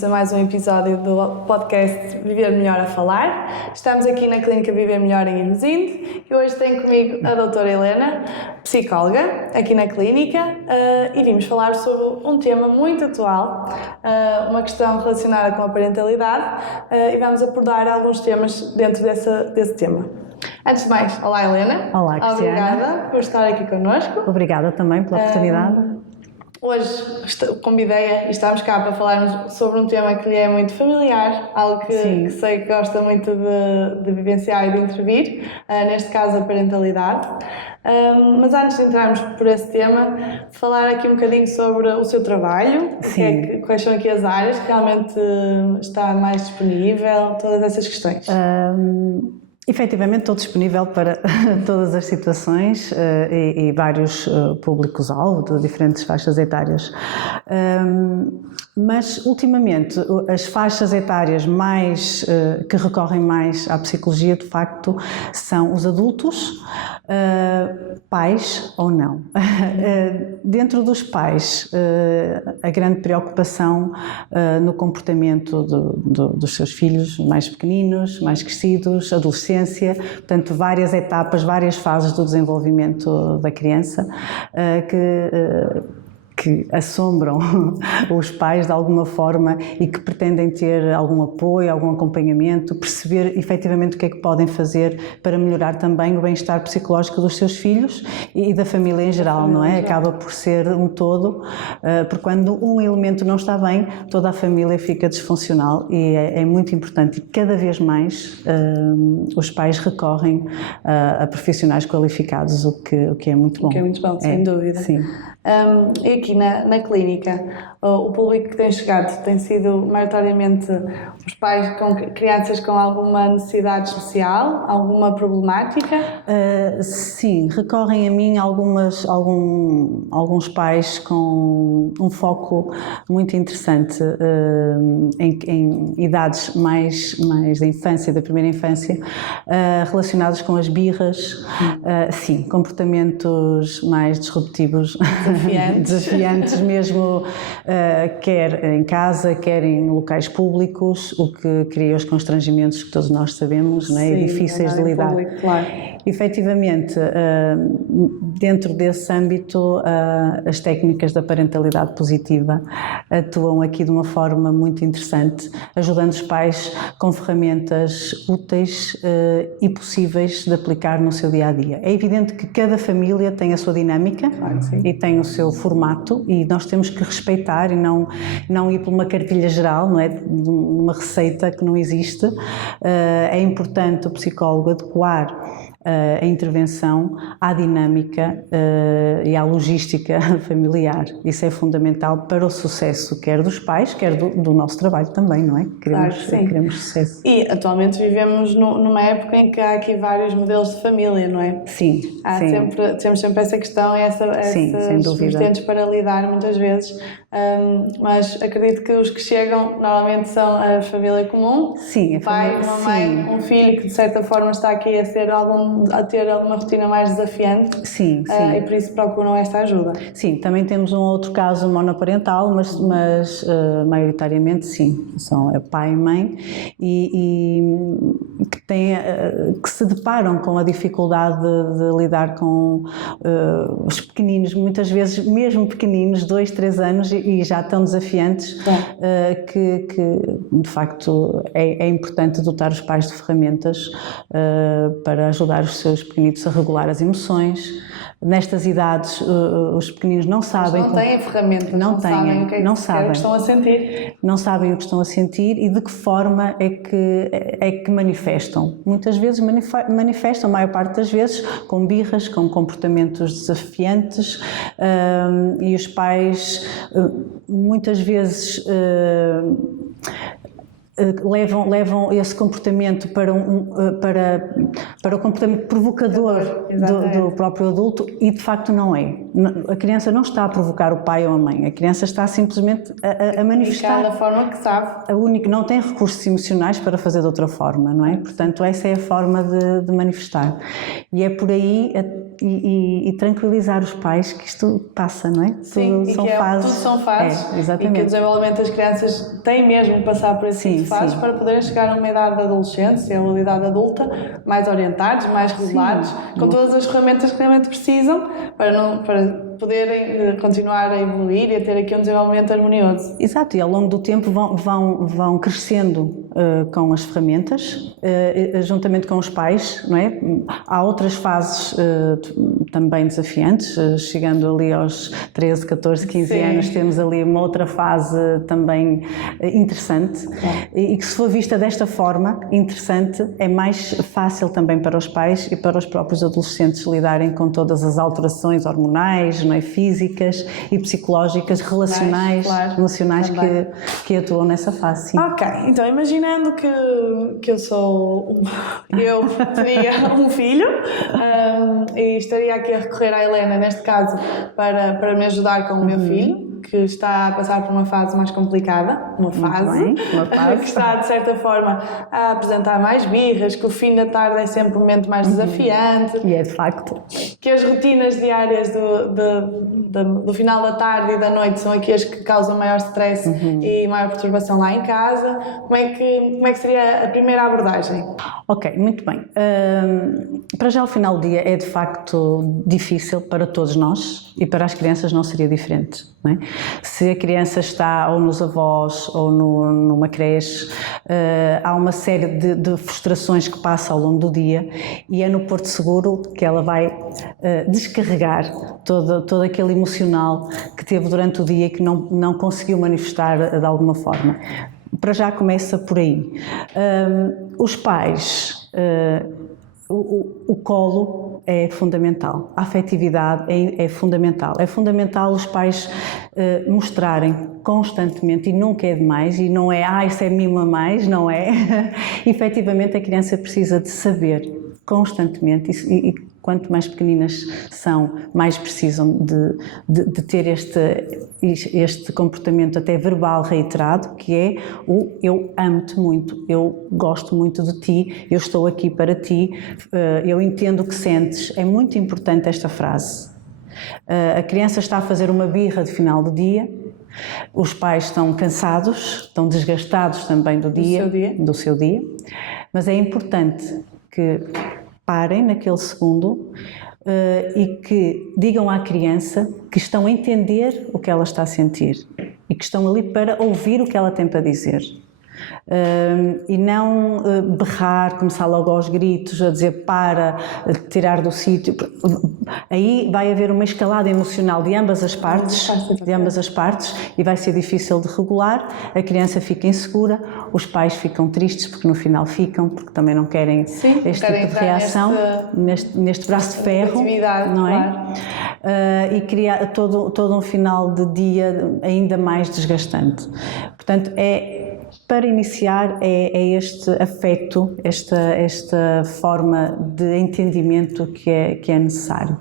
bem-vindos a mais um episódio do podcast Viver Melhor a Falar. Estamos aqui na Clínica Viver Melhor em Irmesinde e hoje tenho comigo a doutora Helena, psicóloga, aqui na clínica, e vimos falar sobre um tema muito atual, uma questão relacionada com a parentalidade, e vamos abordar alguns temas dentro desse tema. Antes de mais, olá Helena. Olá, Cristiana. Obrigada por estar aqui connosco. Obrigada também pela oportunidade. Hoje convidei-a e estamos cá para falarmos sobre um tema que lhe é muito familiar, algo que sei que gosta muito de vivenciar e de intervir, neste caso a parentalidade. Mas antes de entrarmos por esse tema, falar aqui um bocadinho sobre o seu trabalho, quais são aqui as áreas que realmente está mais disponível, todas essas questões. Efetivamente estou disponível para todas as situações e vários públicos-alvo de diferentes faixas etárias. Mas ultimamente as faixas etárias que recorrem mais à psicologia de facto são os adultos, pais ou não. Dentro dos pais, a grande preocupação no comportamento dos seus filhos mais pequeninos, mais crescidos, adolescentes, portanto várias etapas, várias fases do desenvolvimento da criança que assombram os pais de alguma forma e que pretendem ter algum apoio, algum acompanhamento, perceber efetivamente o que é que podem fazer para melhorar também o bem-estar psicológico dos seus filhos e da família em geral, não é? Acaba por ser um todo, porque quando um elemento não está bem, toda a família fica disfuncional e é muito importante e cada vez mais os pais recorrem a profissionais qualificados, o que é muito bom. O que é muito bom, sem dúvida. Sim. E aqui na clínica, o público que tem chegado tem sido maioritariamente os pais com crianças com alguma necessidade especial, alguma problemática? Sim, recorrem a mim alguns pais com um foco muito interessante em idades mais da infância, da primeira infância, relacionados com as birras, sim, comportamentos mais disruptivos. Desafiantes mesmo, quer em casa, quer em locais públicos, o que cria os constrangimentos que todos nós sabemos, não é? Difíceis de lidar. Público, claro. Efetivamente, dentro desse âmbito, as técnicas da parentalidade positiva atuam aqui de uma forma muito interessante, ajudando os pais com ferramentas úteis e possíveis de aplicar no seu dia-a-dia. É evidente que cada família tem a sua dinâmica, claro, e tem o seu formato e nós temos que respeitar e não ir por uma cartilha geral, não é? Uma receita que não existe. É importante o psicólogo adequar a intervenção à dinâmica e à logística familiar. Isso é fundamental para o sucesso, quer dos pais, quer do nosso trabalho também, não é? Queremos sucesso. E atualmente vivemos numa época em que há aqui vários modelos de família, não é? Sim. Temos sempre essa questão e essas vertentes para lidar muitas vezes, mas acredito que os que chegam normalmente são a família comum, sim, pai, uma mãe, um filho que de certa forma está aqui a ter alguma rotina mais desafiante, sim. E por isso procuram esta ajuda. Sim, também temos um outro caso monoparental, mas maioritariamente sim, são pai e mãe e que se deparam com a dificuldade de lidar com os pequeninos, muitas vezes mesmo pequeninos, 2, 3 anos e já tão desafiantes, que de facto é importante dotar os pais de ferramentas para ajudar os seus pequenitos a regular as emoções. Nestas idades, os pequeninos não sabem... Não têm ferramentas, não sabem o que estão a sentir. Não sabem o que estão a sentir e de que forma é que manifestam. Muitas vezes manifestam, a maior parte das vezes, com birras, com comportamentos desafiantes, e os pais muitas vezes levam esse comportamento para o comportamento provocador do próprio adulto, e de facto não é. A criança não está a provocar o pai ou a mãe, a criança está simplesmente a manifestar da forma que sabe. não tem recursos emocionais para fazer de outra forma, não é? Portanto, essa é a forma de manifestar. E é por aí e tranquilizar os pais que isto passa, não é? Sim, tudo são fases. Exatamente. E que o desenvolvimento das crianças tem mesmo que passar por esse tipo de fases para poderem chegar a uma idade de adolescência ou idade adulta mais orientados, mais regulados, com todas as ferramentas que realmente precisam para poderem continuar a evoluir e a ter aqui um desenvolvimento harmonioso. Exato, e ao longo do tempo vão crescendo com as ferramentas, juntamente com os pais, não é? Há outras fases também desafiantes, chegando ali aos 13, 14, 15 anos, temos ali uma outra fase também interessante, e que, se for vista desta forma, interessante, é mais fácil também para os pais e para os próprios adolescentes lidarem com todas as alterações hormonais, não é? Físicas e psicológicas, relacionais, emocionais que atuam nessa fase. Sim. Ok, então imaginando que eu teria um filho e estaria aqui a recorrer à Helena, neste caso, para me ajudar com o meu filho, que está a passar por uma fase mais complicada, uma fase que está, de certa forma, a apresentar mais birras, que o fim da tarde é sempre um momento mais desafiante. E é de facto. Que as rotinas diárias do final da tarde e da noite são aqui as que causam maior stress e maior perturbação lá em casa. Como é que seria a primeira abordagem? Ok, muito bem. Para já, o final do dia é de facto difícil para todos nós, e para as crianças não seria diferente, não é? Se a criança está ou nos avós ou numa creche, há uma série de frustrações que passa ao longo do dia, e é no Porto Seguro que ela vai descarregar todo aquele emocional que teve durante o dia e que não conseguiu manifestar de alguma forma. Para já começa por aí. Os pais, o colo é fundamental, a afetividade é fundamental. É fundamental os pais mostrarem constantemente, e nunca é demais, e não é, isso é mimo a mais, não é? Efetivamente, a criança precisa de saber constantemente, e quanto mais pequeninas são, mais precisam de ter este comportamento até verbal reiterado, que é o eu amo-te muito, eu gosto muito de ti, eu estou aqui para ti, eu entendo o que sentes. É muito importante esta frase. A criança está a fazer uma birra de final do dia, os pais estão cansados, estão desgastados também do seu dia, mas é importante que parem naquele segundo e que digam à criança que estão a entender o que ela está a sentir e que estão ali para ouvir o que ela tem para dizer. E não berrar, começar logo aos gritos, a dizer para, tirar do sítio. Aí vai haver uma escalada emocional de ambas as partes, e vai ser difícil de regular. A criança fica insegura, os pais ficam tristes porque no final porque também não querem este tipo de reação, neste braço de ferro, não é? E cria todo um final de dia ainda mais desgastante. Portanto, para iniciar é este afeto, esta forma de entendimento que é necessário.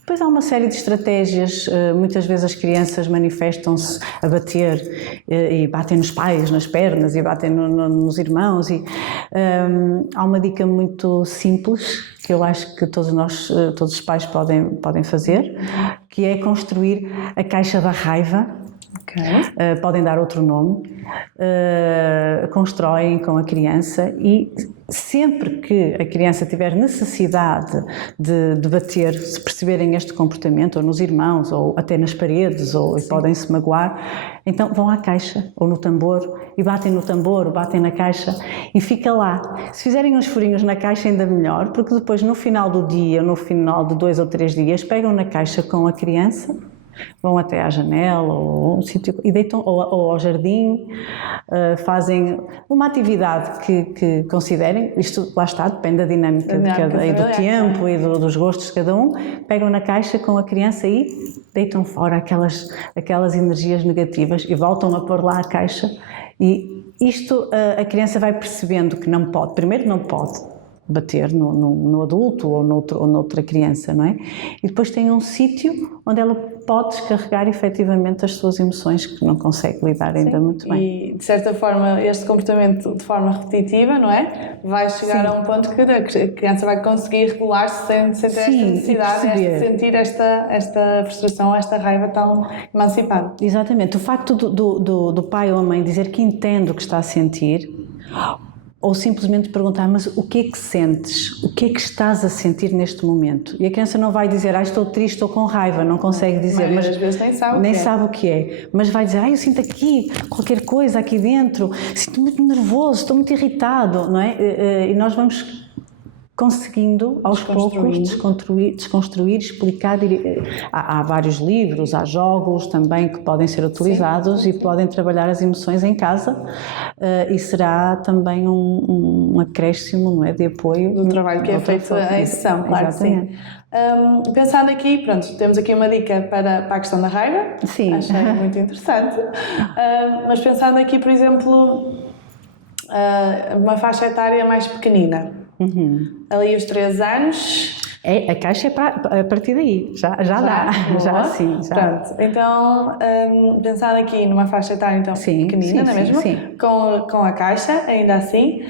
Depois há uma série de estratégias, muitas vezes as crianças manifestam-se a bater e batem nos pais, nas pernas, e batem nos irmãos, e há uma dica muito simples que eu acho que todos os pais podem fazer, que é construir a caixa da raiva. Podem dar outro nome, constroem com a criança, e sempre que a criança tiver necessidade de bater, se perceberem este comportamento, ou nos irmãos, ou até nas paredes, ou podem se magoar, então vão à caixa, ou no tambor, e batem no tambor, batem na caixa, e fica lá. Se fizerem uns furinhos na caixa, ainda melhor, porque depois, no final do dia, no final de 2 ou 3 dias, pegam na caixa com a criança, vão até à janela ou um sítio, e deitam, ou ao jardim, fazem uma atividade que considerem. Isto lá está, depende da dinâmica de cada, e do tempo e dos gostos de cada um. Pegam na caixa com a criança e deitam fora aquelas energias negativas, e voltam a pôr lá a caixa, e isto a criança vai percebendo que não pode, primeiro não pode bater no adulto ou noutra criança, não é? E depois tem um sítio onde ela pode descarregar efetivamente as suas emoções que não consegue lidar ainda muito bem. E de certa forma este comportamento de forma repetitiva, não é? Vai chegar a um ponto que a criança vai conseguir regular-se sem ter esta necessidade de sentir esta frustração, esta raiva tão emancipada. Exatamente. O facto do pai ou a mãe dizer que entende o que está a sentir, ou simplesmente perguntar, mas o que é que sentes? O que é que estás a sentir neste momento? E a criança não vai dizer, estou triste, estou com raiva, não consegue dizer. Mas às vezes nem sabe o que é. Mas vai dizer, eu sinto aqui qualquer coisa aqui dentro, sinto muito nervoso, estou muito irritado, não é? E nós vamos conseguindo aos poucos desconstruir, explicar. Há vários livros, há jogos também que podem ser utilizados e podem trabalhar as emoções em casa, e será também um acréscimo, não é, de apoio do trabalho que é feito em sessão, claro. Exatamente. Sim. Pensando aqui, pronto, temos aqui uma dica para a questão da raiva. Sim. Achei muito interessante. Mas pensando aqui, por exemplo, uma faixa etária mais pequenina. Ali os 3 anos. A caixa é a partir daí, já dá. Já sim. Já. Pronto, então pensar aqui numa faixa etária então, pequenina, não é mesmo? Sim. Com a caixa, ainda assim,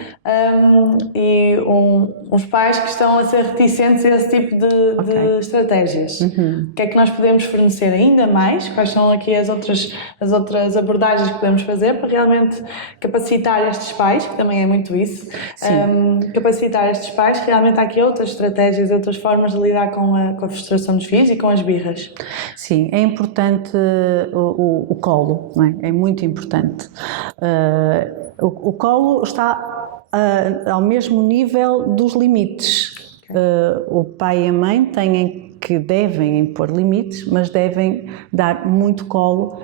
e uns pais que estão a ser reticentes a esse tipo de estratégias. O que é que nós podemos fornecer ainda mais? Quais são aqui as outras abordagens que podemos fazer para realmente capacitar estes pais, que também é muito isso, capacitar estes pais, realmente há aqui outras estratégias, outras formas de lidar com a frustração dos filhos e com as birras. Sim, é importante o colo, não é? É muito importante. O colo está ao mesmo nível dos limites. O pai e a mãe devem impor limites, mas devem dar muito colo,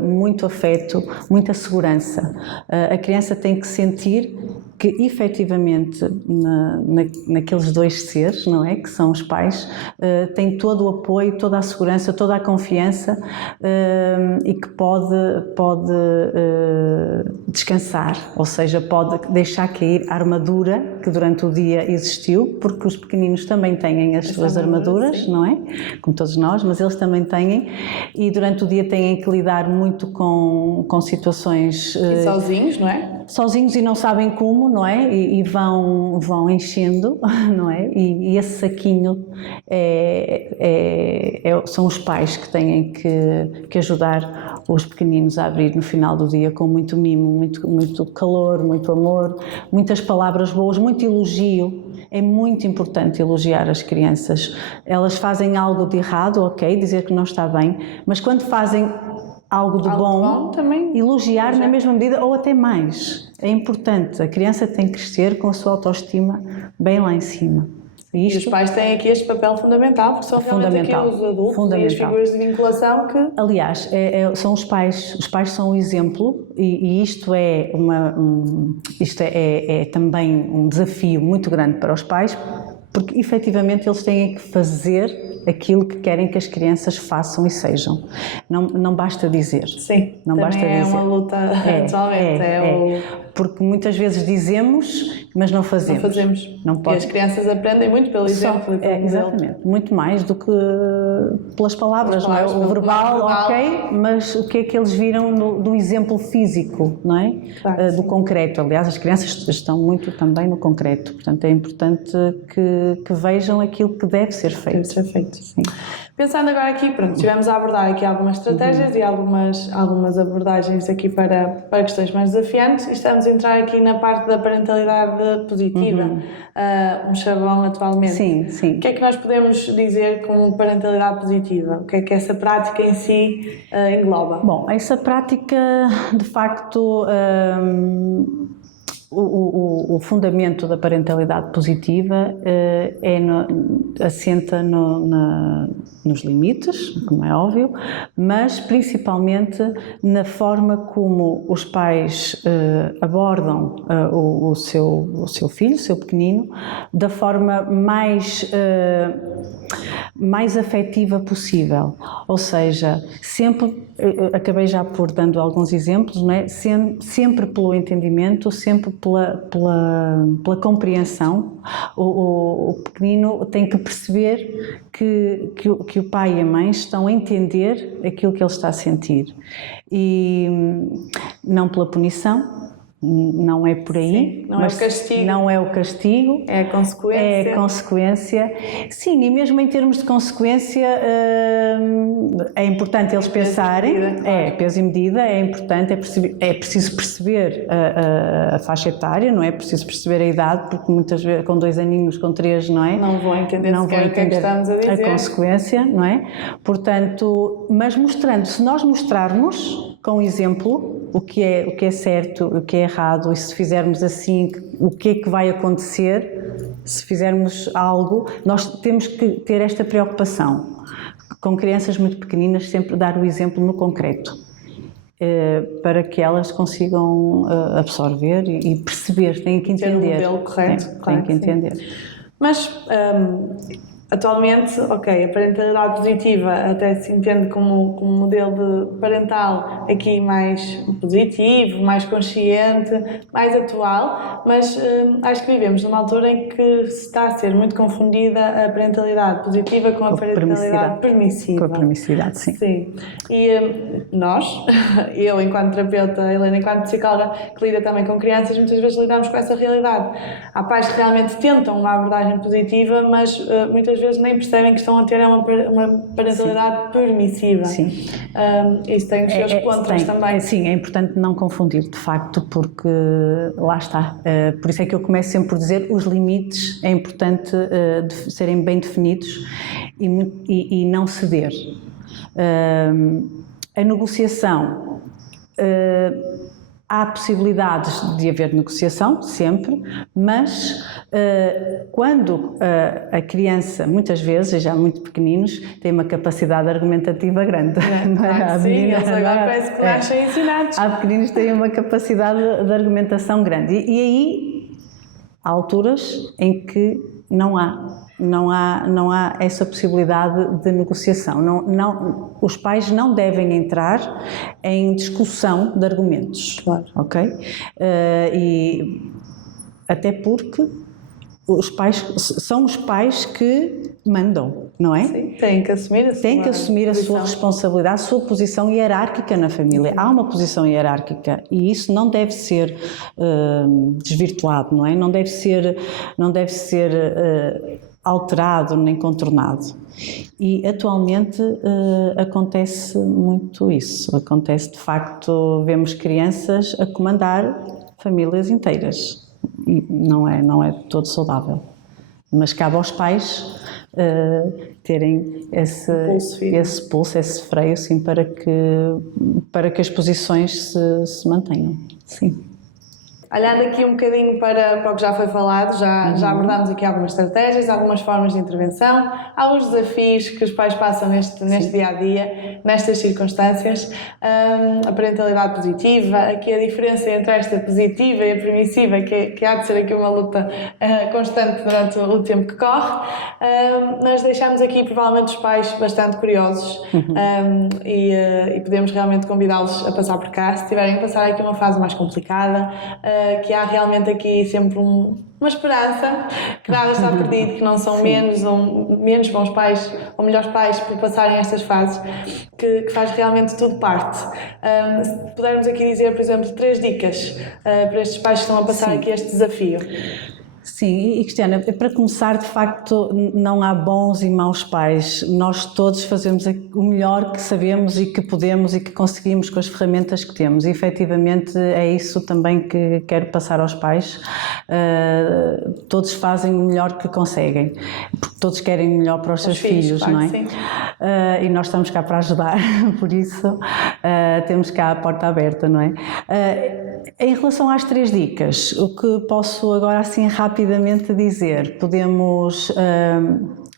muito afeto, muita segurança. A criança tem que sentir que efetivamente naqueles 2 seres, não é, que são os pais, tem todo o apoio, toda a segurança, toda a confiança, e que pode descansar, ou seja, pode deixar cair a armadura que durante o dia existiu, porque os pequeninos também têm as suas armaduras, não é? Como todos nós, mas eles também têm, e durante o dia têm que lidar muito com situações... E sozinhos, não é? Sozinhos e não sabem como, não é? E vão enchendo, não é? E esse saquinho são os pais que têm que ajudar os pequeninos a abrir no final do dia com muito mimo, muito calor, muito amor, muitas palavras boas, muito elogio. É muito importante elogiar as crianças. Elas fazem algo de errado, ok, dizer que não está bem, mas quando fazem algo de bom também elogiar na mesma medida ou até mais. É importante, a criança tem que crescer com a sua autoestima bem lá em cima. E os pais têm aqui este papel fundamental, porque são realmente aqui os adultos e as figuras de vinculação que... Aliás, são os pais são o exemplo, e isto é também um desafio muito grande para os pais, porque efetivamente eles têm que fazer aquilo que querem que as crianças façam e sejam. Não basta dizer. Sim, não basta dizer. É uma luta atualmente. Porque muitas vezes dizemos, mas não fazemos. Não fazemos. Não pode. E as crianças aprendem muito pelo exemplo. Exatamente. Muito mais do que pelas palavras. Não é? O verbal, ok, mas o que é que eles viram do exemplo físico, não é? Claro, do concreto. Aliás, as crianças estão muito também no concreto. Portanto, é importante que vejam aquilo que deve ser feito. Deve ser feito, sim. Pensando agora aqui, pronto, estivemos a abordar aqui algumas estratégias e algumas abordagens aqui para questões mais desafiantes, e estamos a entrar aqui na parte da parentalidade positiva, um chavão atualmente. Sim. O que é que nós podemos dizer como parentalidade positiva? O que é que essa prática em si engloba? Bom, essa prática, de facto... O fundamento da parentalidade positiva assenta nos limites, como é óbvio, mas principalmente na forma como os pais abordam o seu filho, o seu pequenino, da forma mais afetiva possível. Ou seja, sempre, acabei já por dando alguns exemplos, não é? Sempre pelo entendimento, sempre pela compreensão. O pequenino tem que perceber que o pai e a mãe estão a entender aquilo que ele está a sentir. E não pela punição, não é por aí. Sim, não é o castigo. Não é o castigo. É a consequência. É a consequência. Sim, e mesmo em termos de consequência é importante eles pensarem. Peso e medida, claro. Peso e medida, é importante, é preciso perceber a faixa etária, não é preciso perceber a idade, porque muitas vezes com 2 aninhos, com 3, não é? Não vão entender Não sequer vão o que é que estamos a dizer. A consequência, não é? Portanto, mas mostrando, se nós mostrarmos com exemplo o que é certo, o que é errado, e se fizermos assim, o que é que vai acontecer, se fizermos algo, nós temos que ter esta preocupação. Com crianças muito pequeninas, sempre dar o exemplo no concreto, para que elas consigam absorver e perceber, têm que entender. Ter o modelo correto, têm que entender. Mas, atualmente, ok, a parentalidade positiva até se entende como um modelo de parental aqui mais positivo, mais consciente, mais atual, mas acho que vivemos numa altura em que se está a ser muito confundida a parentalidade positiva com a parentalidade permissiva. Com a permissividade, sim. Sim. E nós, eu enquanto terapeuta, a Helena enquanto psicóloga, que lida também com crianças, muitas vezes lidamos com essa realidade. Há pais que realmente tentam uma abordagem positiva, mas muitas vezes nem percebem que estão a ter uma parentalidade permissiva. Sim. Isso tem os seus contras também. Sim, é importante não confundir, de facto, porque lá está. Por isso é que eu começo sempre por dizer os limites é importante serem bem definidos e não ceder. A negociação, há possibilidades de haver negociação, sempre, mas quando a criança, muitas vezes, já muito pequeninos, tem uma capacidade argumentativa grande. Claro, sim, eles agora parece que nascem ensinados. Há pequeninos que têm uma capacidade de argumentação grande. E aí há alturas em que não há essa possibilidade de negociação. Os pais não devem entrar em discussão de argumentos, claro. Ok? E até porque os pais são os pais que mandam, não é? Sim, têm que assumir a sua responsabilidade, a sua posição hierárquica na família. Há uma posição hierárquica e isso não deve ser desvirtuado, não é? Não deve ser alterado nem contornado. E atualmente acontece muito isso. Acontece, de facto, vemos crianças a comandar famílias inteiras. E não é todo saudável. Mas cabe aos pais terem esse pulso, esse freio, assim, para que as posições se mantenham. Sim. Olhando aqui um bocadinho para o que já foi falado, já abordámos aqui algumas estratégias, algumas formas de intervenção, alguns desafios que os pais passam neste dia-a-dia, nestas circunstâncias, a parentalidade positiva, aqui a diferença entre esta positiva e a permissiva, que há de ser aqui uma luta constante durante o tempo que corre. Nós deixamos aqui provavelmente os pais bastante curiosos e podemos realmente convidá-los a passar por cá, se tiverem a passar aqui uma fase mais complicada, que há realmente aqui sempre uma esperança, que nada está perdido, que não são menos bons pais ou melhores pais por passarem estas fases, que faz realmente tudo parte. Se pudermos aqui dizer, por exemplo, 3 dicas para estes pais que estão a passar aqui este desafio. Sim, e Cristiana, para começar, de facto, não há bons e maus pais. Nós todos fazemos o melhor que sabemos e que podemos e que conseguimos com as ferramentas que temos. E, efetivamente, é isso também que quero passar aos pais. Todos fazem o melhor que conseguem, porque todos querem o melhor para os seus filhos, claro, não é? Sim. E nós estamos cá para ajudar, por isso temos cá a porta aberta, não é? Em relação às 3 dicas, o que posso agora assim rapidamente dizer, podemos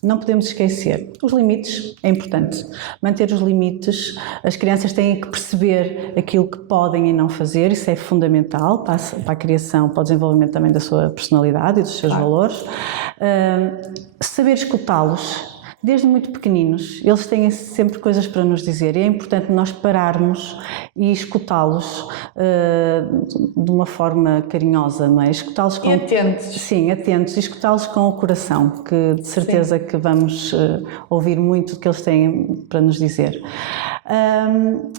não podemos esquecer, os limites é importante. Manter os limites, as crianças têm que perceber aquilo que podem e não fazer, isso é fundamental para a criação, para o desenvolvimento também da sua personalidade e dos seus valores. Saber escutá-los. Desde muito pequeninos, eles têm sempre coisas para nos dizer e é importante nós pararmos e escutá-los de uma forma carinhosa, não é? Escutá-los com... E atentos. Sim, atentos, e escutá-los com o coração, que de certeza que vamos ouvir muito do que eles têm para nos dizer.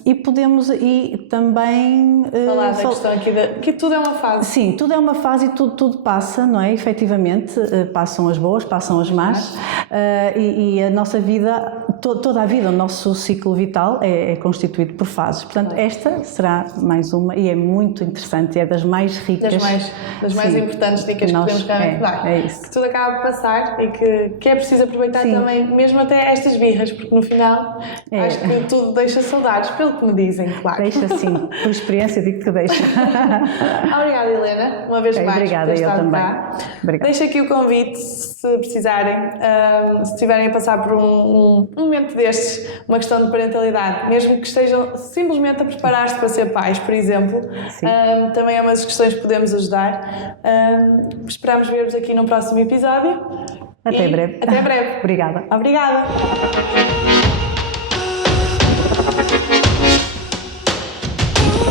E podemos também... falar da questão aqui, que tudo é uma fase. Sim, tudo é uma fase e tudo passa, não é? Efetivamente, passam as boas, passam as más, e a nossa vida, toda a vida, o nosso ciclo vital é constituído por fases. Portanto, esta será mais uma e é muito interessante, é das mais ricas. Das mais importantes dicas que podemos realmente dar. É isso. Que tudo acaba de passar e que é preciso aproveitar também, mesmo até estas birras, porque no final acho que tudo deixa saudades, pelo que me dizem, claro. Deixa sim, por experiência digo que deixa. Obrigada, Helena, uma vez mais. Obrigada, eu também. Obrigada. Deixo aqui o convite, se precisarem, se estiverem a passar por um momento destes, uma questão de parentalidade, mesmo que estejam simplesmente a preparar-se para ser pais, por exemplo, também é uma das questões que podemos ajudar. Esperamos ver-vos aqui no próximo episódio. Até breve. Até breve. Obrigada. Obrigada.